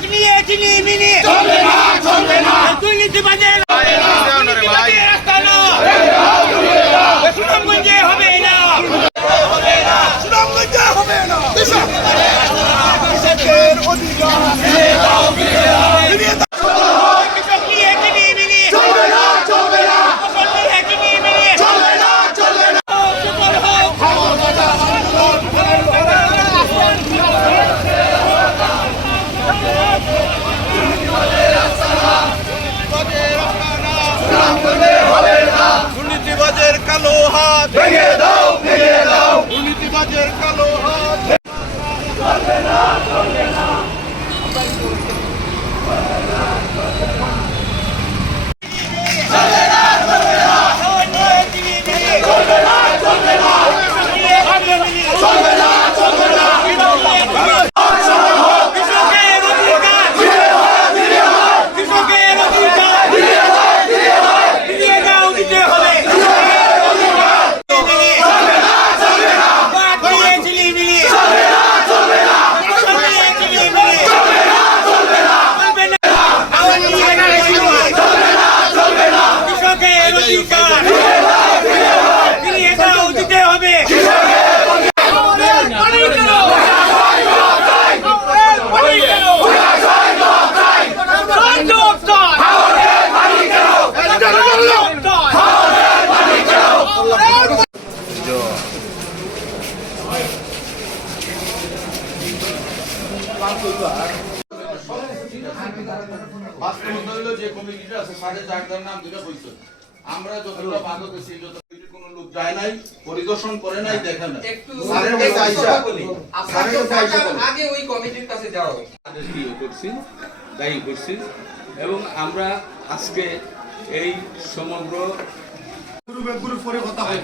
কৃষক নিয়ে চিনি মিনি দুর্নীতিবাজের রাস্তা না, সুনামগঞ্জে হবে না, সুনামগঞ্জে হবে না। কৃষকের অধিকার কৃষক নিয়ে চিনি মিনি চলবে না, চলবে না, ফসল নিয়ে চিনি মিনি চলবে না, চলবে না। দুর্নীতিবাজের কালো হাত ভেঙে দাও, ভেঙে দাও, দুর্নীতিবাজের কালো হাত চলবে না, চলবে না। যে কমিটিটা আছে সাড়ে 4 নাম দুটো কইছো, আমরা যতটা ভাগ করেছি যত কোনো লোক যায় নাই, পরিদর্শন করে নাই, দেখে না। স্যারের কাছে আইসা বলি, স্যারের কাছে আগে ওই কমিটির কাছে যাও, আদেশ দিয়ে করছি, দায়ী করছি। এবং আমরা আজকে এই সমগ্র গ্রুপের পরে কথা হয়